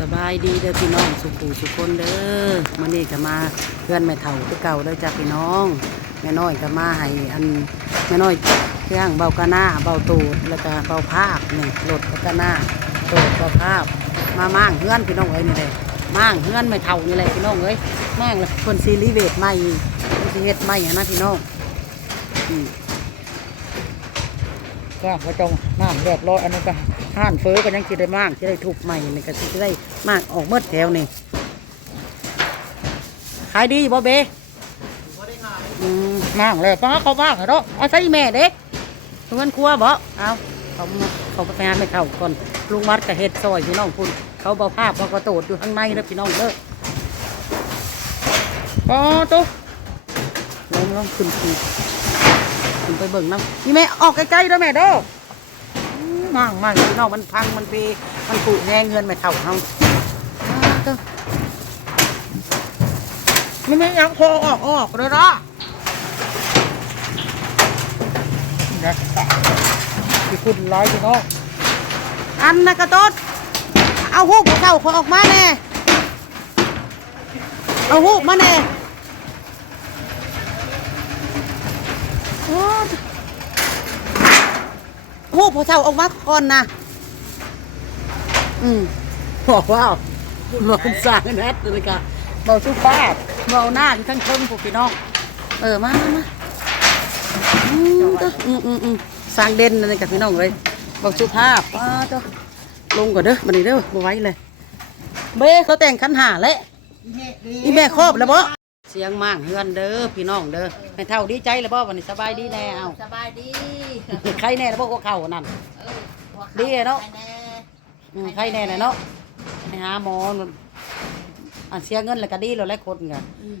สบายดีเด้อพี่น้องสุขุสุขคนเด้อมื้อนี้ก็มาเพื่อนแม่เฒ่าคือเก่าเด้อจ้าพี่น้อง แม่น้อยก็มาให้อันแม่น้อยเครื่องเบากระหน้าเบาตูดแล้วก็เบาภาพนี่รถกระหน้าตูดเบาภาพ มาม่างเพื่อนพี่น้องเอ้ยนี่เลยม่างเพื่อนแม่เฒ่านี่แหละพี่น้องเอ้ยม่างแล้วคนซีรีเวทใหม่คนซีเฮ็ดใหม่นะพี่น้องอืมก็พระจงน้ำเรียบร้อยอันนี้ก็ ห่านเฟ้อก็ยังกินได้มากจะได้ถูกใหม่นี่ก็สิได้มากออกเมื่อแถวนี่ขายดีอยู่บ่เบอืมมากเลยป้าเขามากเหรอเอาใส่แม่เด็กเงินครัวบ่เอาเขาเขาไปงานไม่เข้าก่อนลุงวัดกับเฮ็ดซอยพี่น้องพุ่นเขาเบาภาพเขาก็โตดอยู่ข้างในแล้วพี่น้องเด้อป้าตุ๊กลองลองขึ้นขึ้นไปเบิ่งน้ำนี่แม่ออกใกล้ๆเด้อแม่เด้อ อืมมากมากพี่น้องมันพังมันปีมันผุแงเงินไม่เท่าเฮาอ่าเด้อมันไม่ยังคอออกออกเลยนะนะที่คุณร้ายพี่น้องอันนะกระโดดเอาหูกเก่าเขาออกมาแน่เอาหูกมาแน่ โอ้หูกพอเช่าออกมาก่อนนะอืมบอกว่าบอกสร้างแนทเลยกะบอกสุภาพบอกหน้าที่ทั้งเทิงพวกพี่น้อง เออมามามาอืมเด้ออืมอืมอืมสร้างเด่นเลยกับพี่น้องเลยบอกสุภาพว้าเจ้าลงก่อนเด้อบันนี้เด้อมาไว้เลย เบ้เขาแต่งคันหาแล้วอีแม่ครอบแล้วบ่ เสียงมากเฮือนเด้อพี่น้องเด้อให้เท่าดีใจแล้วบ่วันนี้สบายดีแน่เอาสบายดีใครแน่แล้วบ่ก็เข้านั่นเออหัวข้ดีเนาะไปแน่อืมใครแน่น่ะเนาะไปหาหมอมันอะเสียเงินแล้วก็ดีแล้วหลายคนกันอืม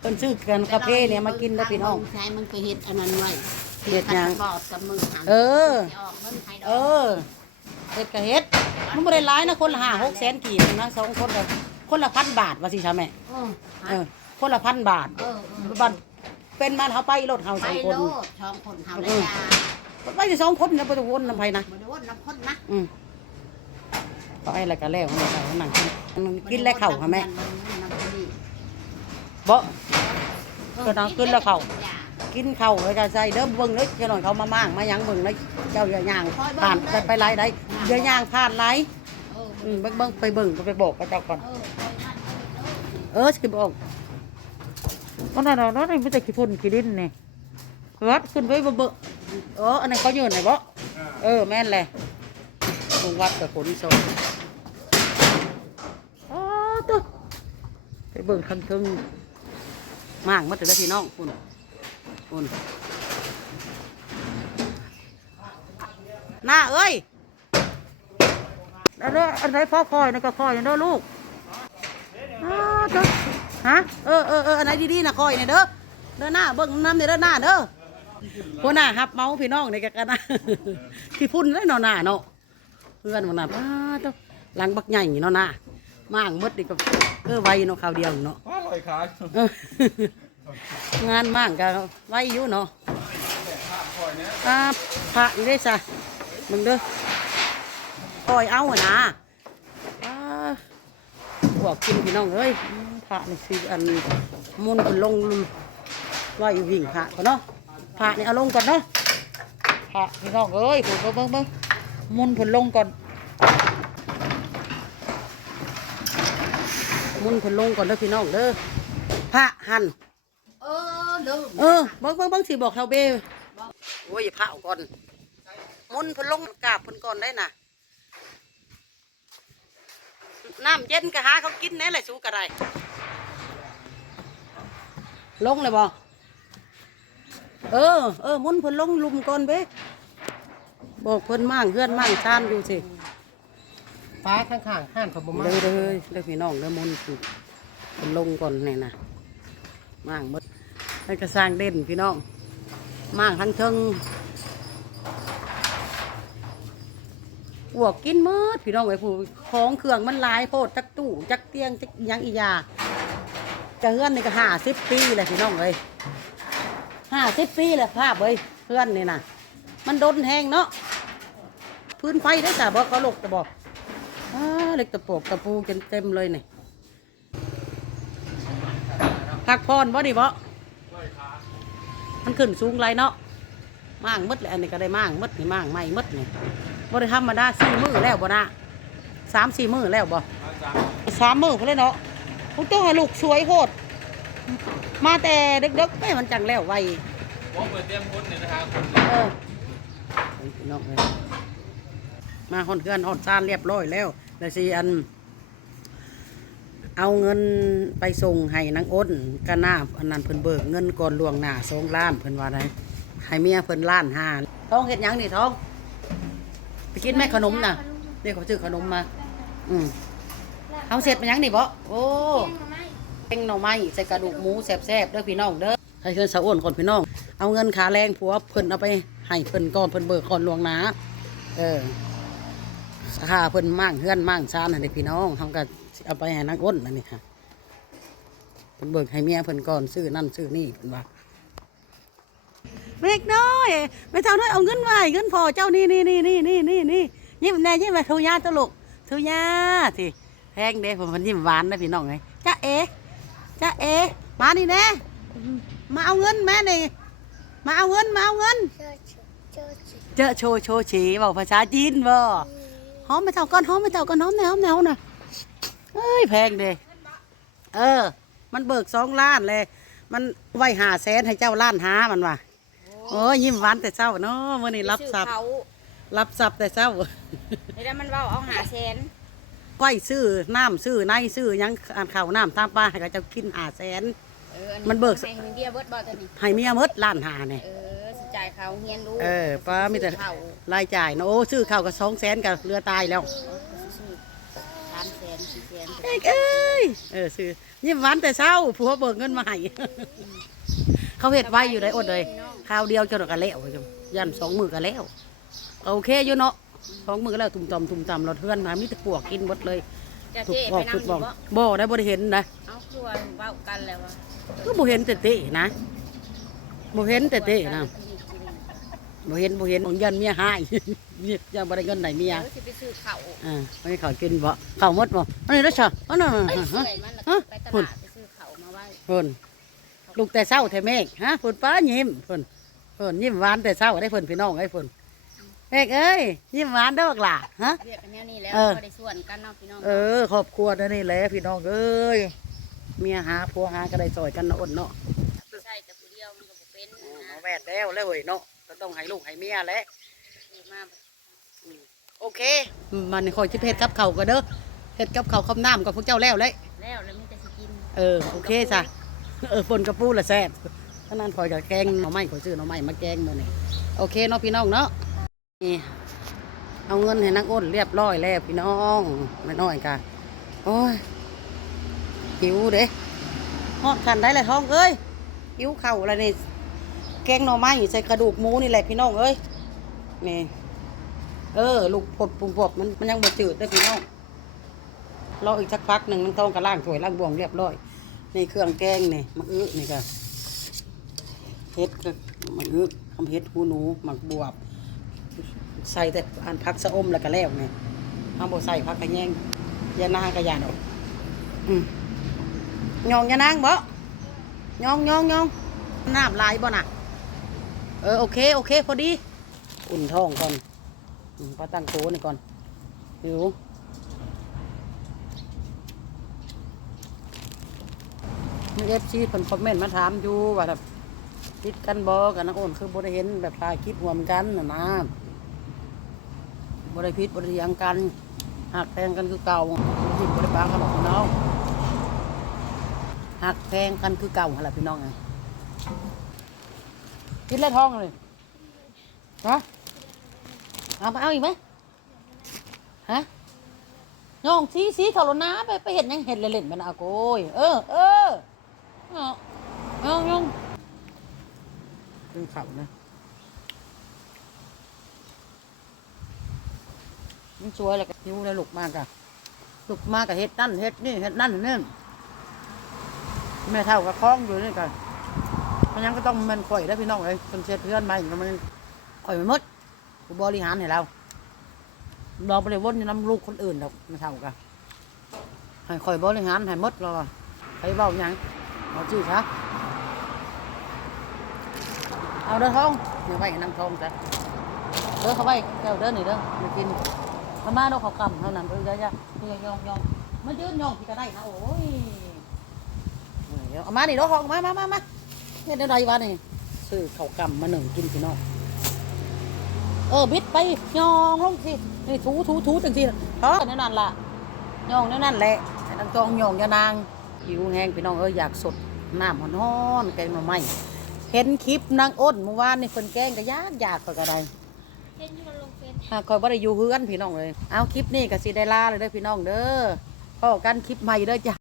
เพิ่นซื้อกันคาเฟ่เนี่ยมากินแล้วพี่น้องใช้มึงไปเฮ็ดอันนั้นไว้เฮ็ดหยังบอดกับมึงหันเออจะออกเงินให้ดเออกอเฮ็ดก็เฮ็ดมันบ่ได้หลายนะคนละห้าหกแสนกีบนะสองคนละ คนละพันบาทว่าสิใช่ไหมเออเออคนละพันบาทเออเออบัดเป็นมันเฮาไปรถเฮาไปสองคโลนดช่องคนเฮาได้ยาไปสิสองคนนะบ่ต้องวนนำไผนะบ่ได้วนน้ำคนนะอืมก็ไอ้ละก็แล้วมันก็นั่งกินมันกินแล้วเข้าค่ะแม่บ่ได้วนน้ำคนนี้บ่ก็น้ำขึ้นแล้วเข้ากินข้าวแล้วก็ใส่เด้อเบิ่งเลยเจ้าหน่อยเขามาม่างมาหยังเบิ่งเลยเจ้าอย่าย่างผ่านไปไปไล่ได้อย่าย่างผ่านไล่เอออืมเบิ่งเบิ่งไปเบิ่งก็ไปบอกกับเจ้าก่อน เออคอยนั่นเออ เออสิบอกก็นั่นน่ะนั่นไม่ใช่ขี้ฝุ่นขี้ดินนี่วัดขึ้นไปบ่เบิ่งเอออันนั้นเขายืนไหนบ่เออแม่นแหละลงวัดกับขนส่งอ๋อตัวไปเบิ่งทางเทึงม่างมาแต่ละพี่น้องคุณคุณหน้าเอ้ยแล้วเด้ออันไหนพ่อคอยนี่ก็คอยเด้อลูกอ้าว เด้อฮะเออเออเอออันไหนดีๆนะคอยเนี่ยเด้อเด้อหน้าเบิ่งน้ำเนี่ยเด้อหน้าเด้อหัวหน้าหับเมาพี่น้องในกันนะขี้พุ่นเลยเนาะหน้าเนาะเพื่อนมันน่ะอ้าวเด้อหลังบักใหญ่เนาะหน้าม่างมดนี่ก็เออไวเนาะคราวเดียวเนาะอร่อยขายเอองานม่างก็ไวอยู่เนาะอ่าพระนี่ได้ซะมึงเด้อปล่อยเอาอะนะอ่าพ วกกินพี่น้องเอ้ยอืมพระนี่สิอันมุนขึ้นลงไว้วิ่งพระก่อนเนาะพระนี่เอาลงก่อนเนาะพระพี่น้องเอ้ยผมเบิ่งเบิ่งมุนผลลงก่อน มุนขึ้นลงก่อนเด้อพี่น้องเด้อพระหันเออลืมเออเบิ่งเบิ่งเบิ่งสิบอกเท่าเบ้โอ้ยพระเอาก่อน มุนเพิ่นลงกราบเพิ่นก่อนได้น่ะ น้ำเย็นก็หาเขากินแน่แหละสู้กระไรลงเลยบ่เออ เออมุนเพิ่นลงลุมก่อนเบ้บอกเพิ่นมั่างเฮือนมั่างชานดูสิฟ้าข้างๆห้านผมบ่มาเลยเลยเลยพี่น้องเลยมุนเพิ่นลงก่อนนี่นะมั่างหมดให้กระสร้างเด่นพี่น้องมั่างทั้งเทิง อวกกินหมดพี่น้องไอ้ผู้ของเครื่องมันลายโพดจักตู้จักเตียงจักยังอียากะเฮือนนี่ก็ห้าสิบปีเลยพี่น้องเลยห้าสิบปีเลยภาพเลยเฮือนนี่นะมันโดนแหงเนาะพื้นไฟได้จ้ะบอกเขาลกจะบอกอ้าเล็กตะโปกตะปูจนเต็มเลยนี่พักพรบ่ดิบ่มันขึ้นสูงไรเนาะมั่งหมดเลยอันนี้ก็ได้มั่งหมดนี่มั่งไม่หมดนี่ บ่ได้ธรรมดาสี่มือแล้วบ่นะสามสี่มือแล้วบ่สามมือพุ่นเลยเนาะพวกเจ้าให้ลูกสวยโหด มาแต่เด็กๆแม่มันจังแล้วไวผมเปิดเตรียมคนเนี่ยนะครับคนเออไอ้พี่น้องเอ้ยมาหอนเกือนหอนซานเรียบร้อยแล้วแล้วสิอัน เอาเงินไปส่งให้นางอ้นก็หน้าอันนั้นเพิ่นเบิกเงินก่อนล่วงหน้าสองล้านเพิ่นว่าไดให้เมียเพิ่นล้านห้าท้องเฮ็ดหยังนี่ท้อง ไปกินแม่ขนมน่ะเดี๋ยวเขาซื้อขนมมา อืมเอาเสร็จไปยังนี่บ่โอ้แกงหน่อไม้ใส่กระดูกหมูแซ่บๆเด้อพี่น้องเด้อให้เงินสะอ้วนก่อนพี่น้อง เอาเงินขาแรงผัวเพิ่นเอาไปให้เพิ่นก่อนเพิ่นเบิกก่อนลวงน้าเออค่าเพิ่นมั่งเฮือนมั่งซานนั่นเด้อพี่น้องเฮาก็เอาไปให้นางอ้นนั่นนี่ค่ะเพิ่นเบิกให้เมียเพิ่นก่อนซื้อนั่นซื้อนี่เพิ่นว่า เล็กน้อยไม่เท่าน้อยเอาเงินไว้เงินพอเจ้านี่นี่นี่นี่นี่นี่นี่ยิ้มแน่ยิ้มไปทูยาตลกทูยาสิแพงเด้ผมมันยิ้มหวานนะพี่น้องไงจ้าเอ๋จ้าเอ๋มานี่แน่มาเอาเงินแม่นี่มาเอาเงินมาเอาเงิน เจอโชโชว์ฉีบอกภาษาจีนบ่หอมไม่เท่าก้อนหอมไม่เท่าก้อนหอมแนวหอมแนวน่ะเอ้ยแพงเด้เออ มันเบิกสองล้านเลย มันไว้หาแสนให้เจ้าล้านหามันว่ะ โอ้ยยิ้มหวานแต่เจ้าเนาะมื่อนี้รับทรัพย์เขารับทรัพย์แต่เจ้าแล้วมันเว่าเอาหาแสนไว้ซื้อน้ำซื้อในซื้อหยังอ่านข่าวน้ำตามป้าให้เขาเจ้ากินหาแสนเอออัมันเบิกแพงเดียวเบิดบ่ตัวนี้ให้เมียหมดล้านหาเนี่ยเออสิจ่ายเขาเฮียนรู้เออป้ามีแต่เขารายจ่ายเนาะโอ้ซื้อข้าวก็สองแสนกับเรือตายแล้วสามแสนสี่แสนเอ้ยเอ้ยเออซื้อยิ้มหวานแต่เช้าผัวเบิกเงินมาให้ เขาเห็ดไว้อยู่ได้อดเลยข้าวเดียวจนกันแล้วจมยันสองมือกันแล้วโอเคอยู่เนาะสองมือก็แล้วตุ่มตอมตุ่มตำเราเทือนมามีแต่ปวกกินหมดเลยจะถูกเจ๊บไปอกนั่ถูงกอบอยู่กบ่บ่ได้บ่ได้เห็นนะเอาคือว่าเว้ากันแล้วว่าก็บ่เห็นแต่เตะนะบ่เห็นแต่เตะนะบ่เห็นบ่เห็นของยันเมียหายเนี่ยยังบ่ได้เงินไหนเมียเออสิไปซื้อเขาอ่าไม่ให้เขากินบ่เขาหมดบ่อันนี้แล้วเชอะอันนั้นเอ้ยฮะเสื่อยมันแล้วฮะไปตพุ่นลาดไปซื้อเขามาไว้เพิ่น ลูกแต่เช้าแต่เมฆฮะเพิ่นป้ายิ้มเพิ่นเพิ่นยิ้มหวานแต่เช้าได้เพิ่นพี่น้องไอ้เพิ่นเมฆเอ้ยยิ้มหวานเด้อบักหล่ะฮะเรียกกันแนวนี้แล้วเออบ่ได้ส่วนกันเนาะพี่น้องเออครอบครัวนั่นนี่แหละพี่น้องเอ้ยเมียหาผัวหาก็ได้ซอยกันเนาะอดเนาะใช่แต่ผู้เดียวมันก็บ่เป็นเอานะแวดแล้วแล้วเว้ยเนาะก็ต้องให้ลูกให้เมียแหละซื้อมาโอเค มันคอยสิเฮ็ดกับเขาวก็เด้อเฮ็ดกับเขาวคำน้ำกับพวกเจ้าแล้วเลยแล้วแล้วมีแต่สิกิน เออโอเคจ้ะ เออฝนกระปูละแซ่บท่านั้นคอยกับแกงหน่อไม้คอยซื้อหน่อไม้มาแกงมื้อนี้โอเคเนาะพี่น้องเนาะนี่เอาเงินให้นักอ้นเรียบร้อยแล้วพี่น้องไม่น้อยกะโอ้ยหิวเด้ฮอดขันได้เลยท้องเอ้ยหิวเข่าวอะไรนี่แกงหน่อไม้ใส่กระดูกหมูนี่แหละพี่น้องเอ้ยนี่เออ ลูกปดปุ่มปบมันมันยังบ่จืดได้พี่น้องรออีกสักพักหนึ่งน้องต้องกระล่างถวยล่างบวงเรียบร้อย นี่เครื่องแกงนี่มะอึนี่ก็เฮ็ดก็มะอึคำเฮ็ดหูหนูหมักบวบ ใส่แต่อันพักสะอมแล้วก็แล้วนี่เอาบ่ใส่พักกระแยงยานางกระยานออกยองยานางบ่ยองยองยองน้ำลายบ่น่ะ เออโอเคโอเคพอดี อุ่นท้องก่อนปลาตั้งโตนี่ก่อนหิว มีเอฟซีเพิ่นคอมเมนต์มาถามอยู่ว่าแบบติดกันบ่กันนะโอนคือบ่ได้เห็นแบบถ่ายคลิปรวมกันนะนะบ่ได้พิษบ่ได้เถียงกันหักแพงกันคือเก่าผิดบ่ได้ปางกันหรอกพี่น้องหักแพงกันคือเก่าหั่นล่ะพี่น้องไงกินแล้วท้องเลยฮะเอามาเอาอีกไหมฮะน้องซีซีเขาลน้าไปไปเห็นยังเห็นเล่นมันอาโกยเออเออ เอาเอาเอาขึ้นเขานะ มันสวยเลยกับหิวเลยลุกมากอะลุกมากกับเฮ็ดนั่นเฮ็ดนี่เฮ็ดนั่นนี่แม่เท่ากับคล้องอยู่นี่กันมันยังก็ต้องมันข่อยได้พี่น้องเลยคนเช็ดเพื่อนมาอย่างมันข่อยมันหมดกูบริหารให้เราเราไปเลยวนอยู่น้ำลูกคนอื่นดอกไม่เท่ากันให้คอยบริหารให้มดเรอใครเบาหยัง เอาจื้ซะเอาเด้อท้องเดี๋ยวไปให้นางท้องจ้ะเด้อเข้าไปแก้วเด้อหนี่เด้อมากินพมามาเราเขากำเท่านั้นเด้อยายๆยองยองๆมายืนยองพี่ก็ได้นะโอ้ยเอามาหนี่เด้อท้องมามามามาเฮ็ดได้ไรวะนี่ซื้อเขากำมาหนึ่งกินพี่น้องเออบิดไปยองลงสินี่ถูถูถูจังสิเพราะนั่นนั่นล่ะยองนั่นนั่นแหละไอ้ตังจองยองยานาง หิวแห้งพี่น้องเอ้ยอยากสดน้ำฮ้อนๆแกงหน่อไม้เห็นคลิปนางอ้นเมื่อวานนี่เพิ่นแกงก็ยากยากก็กระไดเห็นอยู่มันลงเฟซหากคอยบ่ได้อยู่เฮือนพี่น้องเลย เอาคลิปนี้ก็สิได้ลาเลยเด้อพี่น้องเด้อพอกันคลิปใหม่เด้อจ้ะ